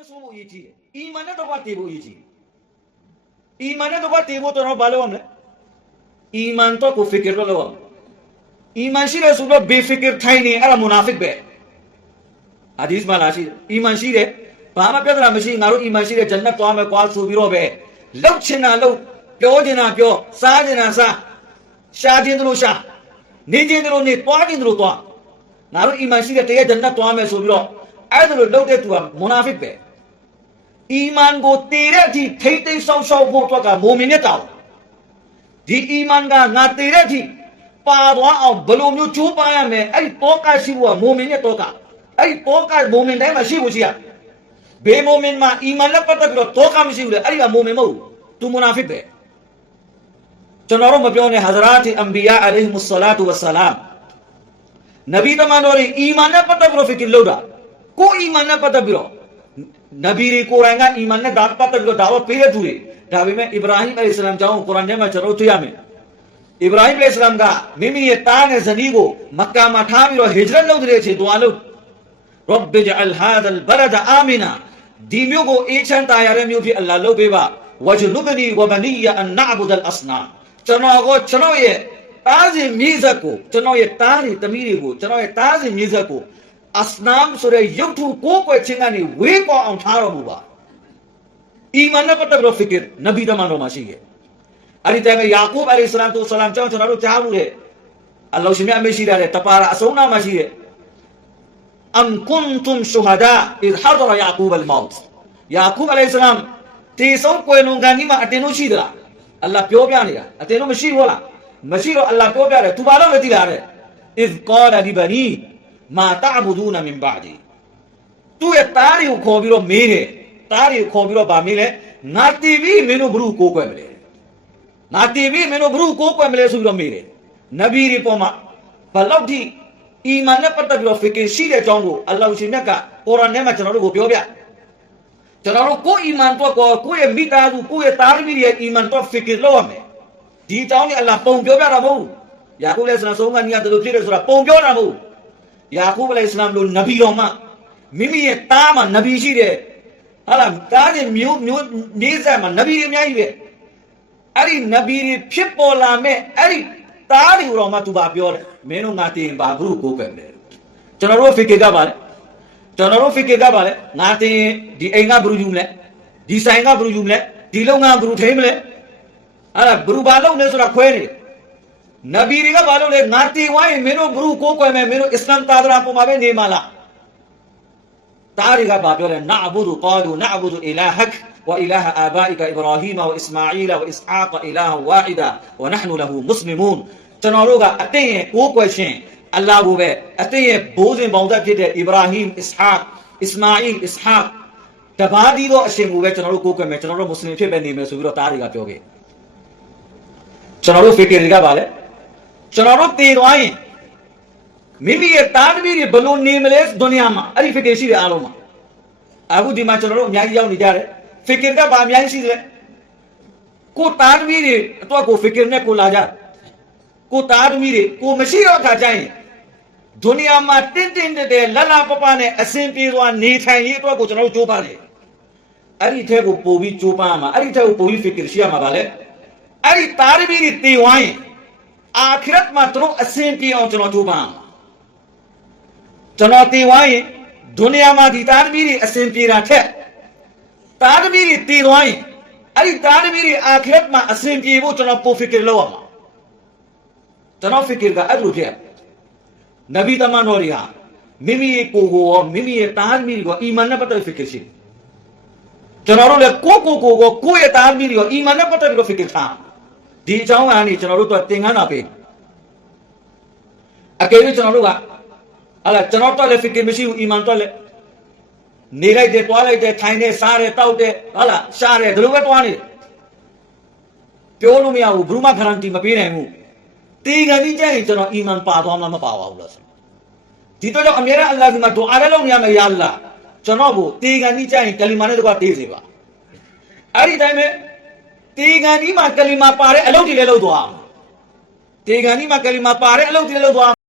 မဆိုးဖို့အရေးကြီးတယ်အီမန်နဲ့တော့ကတည်ဖို့အရေးကြီးတယ်အီမန်နဲ့တော့ကတည်ဖို့တော့ဘာလုပ်ရမလဲအီမန်တော့ကို fikr လုပ်ရမယ်အီမန်ရှိတယ်ဆိုတော့ဘေ fikr ထိုင်နေအဲ့ဒါမူနာဖစ်ပဲဟာဒီစ်မှာလာရှိတယ်အီမန်ရှိတယ်ဘာမှပြဿနာမရှိငါတို့အီမန်ရှိတယ်ဂျန်နတ်သွားမယ်ကွာဆိုပြီးတော့ပဲလှုပ်ချင်တာလှုပ်ပြောချင်တာပြောစားချင်တာစားရှားချင်တယ်လို့ရှားနေချင်တယ်လို့နေသွားချင်တယ်လို့သွားငါတို့အီမန်ရှိတဲ့တကယ်ဂျန်နတ်သွားမယ်ဆိုပြီးတော့အဲ့ဒါလို့လှုပ်တဲ့သူကမူနာဖစ်ပဲ အီမန်ကိုတည်တဲ့အထိထိမ့်သိမ်းဆောင်ရှောက်ဖို့အတွက်ကမိုမင်နဲ့တောင်းဒီအီမန်ကငါတည်တဲ့အထိပါသွားအောင်ဘယ်လိုမျိုးကြိုးပမ်းရမယ်အဲ့ဒီတောကရှိဖို့ကမိုမင်နဲ့တောကအဲ့ဒီတောကမိုမင်တိုင်းမှာရှိ နဗီတွေကိုယ်တိုင်ကအီမန်နဲ့ဒါပတ်သက်ပြီးတော့ဒါဝတ်ပေးရသူတွေဒါပေမဲ့အစ္စရာဟိမ်အလိုင်ဆလမ်ကြောင့်ကုရ်အာန်ထဲမှာကျွန်တော်တို့တွေ့ရမယ်အစ္စရာဟိမ်အလိုင်ဆလမ်ကမိမိရဲ့တားနဲ့ဇနီးကိုမက္ကာမှာထားပြီးတော့ဟိဂျရတ်လုပ်တဲ့အချိန်သွားလို့ရဗ်ဘဂျအလ်ဟာဒ်အလ်ဘလဒ်အာမီနာဒီမြို့ကိုအေးချမ်းသာရတဲ့မြို့ဖြစ်အလ္လာဟ်လုပ်ပေးပါဝဂျနုဘနီဝဘနီယအန်နာဘူဒ်အလ်အစနာကျွန်တော်ကိုကျွန်တော်ရဲ့တားစဉ်မြေဇက်ကိုကျွန်တော်ရဲ့တားတွေတမိတွေကိုကျွန်တော်ရဲ့တားစဉ်မြေဇက်ကို အစနမ်ဆိုတဲ့ရုပ်ထုကိုးကွယ်ခြင်းကနေဝေးကွာအောင်ထားတော်မူပါအီမန်နဲ့ပတ်သက်ပြီးတော့ fikr နဗီတမန်တော်မှာရှိခဲ့အဲ့ဒီတည်းကယာကုဘ်အလိုင်ဆလမ်တူဆလမ်ကြောင့်ကျွန်တော်တို့ကြားမှုတဲ့အလ္လာဟ်ရှင်မြတ်အမေရှိတဲ့တပါရာအဆုံးနာမှာရှိတဲ့ أم كنتم شهداء إذ حضر يعقوب الموت يعقوب عليه السلام တေဆုံးကွယ်လွန်ကန်ကြီးမှာအတင်လို့ရှိသလားအလ္လာဟ်ပြောပြနေတာအတင်လို့မရှိဘူးလားမရှိတော့အလ္လာဟ်ပြောပြတယ်သူဘာလို့လဲသိလားတဲ့ إذ قال لبني မာတာဘူဒူနာမင်ဘာဒီသူ့ရဲ့သားတွေကိုခေါ်ပြီးတော့မေးတယ်သားတွေကိုခေါ်ပြီးတော့ဗာမေးလဲငါတီဗီမင်းတို့ဘုရုကိုးကွယ်မလဲငါတီဗီမင်းတို့ဘုရုကိုးကွယ်မလဲဆိုပြီးတော့မေးတယ်နဗီတွေပေါ်မှာဘလောက်ထိအီမန်နဲ့ပတ်သက်ပြီးတော့ဖီကင်ရှိတဲ့အကြောင်းကိုအလ္လာဟ်ရှင်မြတ်ကကုရ်အာန်ထဲမှာကျွန်တော်တို့ကိုပြောပြကျွန်တော်တို့ကိုယ်အီမန်တော့ကိုကိုယ့်ရဲ့မိသားစုကိုယ့်ရဲ့သားသမီးတွေရဲ့အီမန်တော့ဖီကင်လောက်ရမယ်ဒီအကြောင်းကိုအလ္လာဟ်ပုံပြောပြတာမဟုတ်ဘူးယာကုပ်လည်းဆရာဆုံးကနီးရတယ်လို့ဖြစ်တယ်ဆိုတာပုံပြောတာမဟုတ်ဘူး ယာကုပ်လက်ဆလမ်လို့နဗီတော်မှမိမိရဲ့သားမှာနဗီရှိတယ်ဟာလားသားရဲ့မျိုးမျိုးမြေးဆက်မှာနဗီတွေအများကြီးပဲအဲ့ဒီနဗီတွေဖြစ်ပေါ်လာမဲ့အဲ့ဒီသားတွေကိုတော့မှသူပါပြောတယ်မင်းတို့ငါတင်ပါဘူးကိုးပဲလေကျွန်တော်တို့ fikir ကပါလေကျွန်တော်တို့ fikir ကပါလေငါတင်ဒီအိမ်ကဘယ်လိုယူမလဲဒီဆိုင်ကဘယ်လိုယူမလဲဒီလုပ်ငန်းဘယ်လိုထိမလဲအဲ့ဒါဘယ်လိုပါလုပ်လဲဆိုတာခွဲနေတယ် နဗီတွေကဘာလို့လဲငါတင်ဝိုင်းရင်မင်းတို့ဘယ်လိုကိုးကွယ်မယ်မင်းတို့အစ္စလမ်သာသနာပေါ်မှာပဲနေမှာလားတားတွေကဘာပြောလဲနာအဘူဒူကာလူနာအဘူဒူအီလာဟက်ဝအီလာဟအာဘာအီကအဗရာဟီမဝအစ္စမာအီလဝအစ္စအာကအီလာဟဝါအီဒါဝနဟ်နူလဟူမုစလီမွန်ကျွန်တော်တို့ကအတင်းရဲ့ကိုးကွယ်ရှင်အလ္လာဟ်ကိုပဲအတင်းရဲ့ဘိုးစဉ်ပေါင်းသက်ဖြစ်တဲ့အဗရာဟီမ်အစ္စဟာအစ္စမာအီလ်အစ္စဟာတပါးဒီသောအရှင်ကိုပဲကျွန်တော်တို့ကိုးကွယ်မယ်ကျွန်တော်တို့မွတ်စလင်ဖြစ်ပဲနေမယ်ဆိုပြီးတော့တားတွေကပြောခဲ့ကျွန်တော်တို့ဖေကတွေကပါလေ ကျွန်တော်တို့တည်သွားရင်မိမိရဲ့တားသမီးတွေဘယ်လိုနေမလဲဒုနီယာမှာအဲ့ဒီဖေကရှိတဲ့အားလုံးမှာအခုဒီမှာကျွန်တော်တို့အများကြီးရောက်နေကြတယ်ဖေကကပါအများကြီးရှိတယ်ကိုတားသမီးတွေအတွက်ကိုဖေကနဲ့ကိုလာကြတယ်ကိုတားသမီးတွေကိုမရှိတော့အခါကျရင်ဒုနီယာမှာတင်းတင်းတက်တက်လလပပနဲ့အစင်ပြေသွားနေထိုင်ရေးအတွက်ကိုကျွန်တော်တို့ကြိုးပမ်းတယ်အဲ့ဒီထဲကိုပို့ပြီးကြိုးပမ်းရမှာအဲ့ဒီထဲကိုပို့ပြီးဖေကရှိရမှာပါလေအဲ့ဒီတားသမီးတွေတည်ဝိုင်းရင် အာခရတ်မှာသူတို့အစင်ပြေအောင်ကျွန်တော်ကြိုးပမ်းရမှာကျွန်တော်တည်ဝိုင်းရင်ဒုနီယာမှာဒီတားသမီးတွေအစင်ပြေတာထက်တားသမီးတွေတည်သွားရင်အဲ့ဒီတားသမီးတွေအာခရတ်မှာအစင်ပြေဖို့ကျွန်တော်ပို့ဖေကလောက်ရမှာကျွန်တော် fikir ကအဲ့လိုဖြစ်နဗီတမန်တော်တွေဟာမိမိရဲ့ကိုယ်ကိုရောမိမိရဲ့တာသမီတွေကိုအီမန်နဲ့ပတ်သက် fikir ရှိတယ်ကျွန်တော်တို့လည်းကိုယ့်ကိုယ်ကိုယ်ကိုကိုယ့်ရဲ့တာသမီတွေကိုအီမန်နဲ့ပတ်သက်ပြီးတော့ fikir ထား ဒီအကြောင်းကနေကျွန်တော်တို့တော့သင်ခန်းတာပေးအကယ်၍ကျွန်တော်တို့ကဟာလာကျွန်တော်တော့လည်း fikir မရှိဘူးအီမန်တော့လည်းနေလိုက်တယ်တွားလိုက်တယ်ထိုင်တယ်စားတယ်တောက်တယ်ဟာလာရှားတယ်ဒီလိုပဲတွားနေတယ်ပြောလို့မရဘူးဘယ်သူမှ guarantee မပေးနိုင်ဘူးတေဂန်ကြီးကြရင်ကျွန်တော်အီမန်ပါသွားမှမပါပါဘူးလားဆိုဒီတော့ကြောင့်အမြဲတမ်းအလ္လာဟ်ဒီမှာဒူအာလည်းလုပ်နေရမယ်ယာအလ္လာဟ်ကျွန်တော်ကိုတေဂန်ကြီးကြရင်ကလီမာနဲ့တကွာတေးစေပါအဲ့ဒီတိုင်းပဲ တေဂန်ကြီးမှာကလီမာပါတဲ့အလုပ်တွေလည်းလုပ်သွားအောင်တေဂန်ကြီးမှာကလီမာပါတဲ့အလုပ်တွေလည်းလုပ်သွား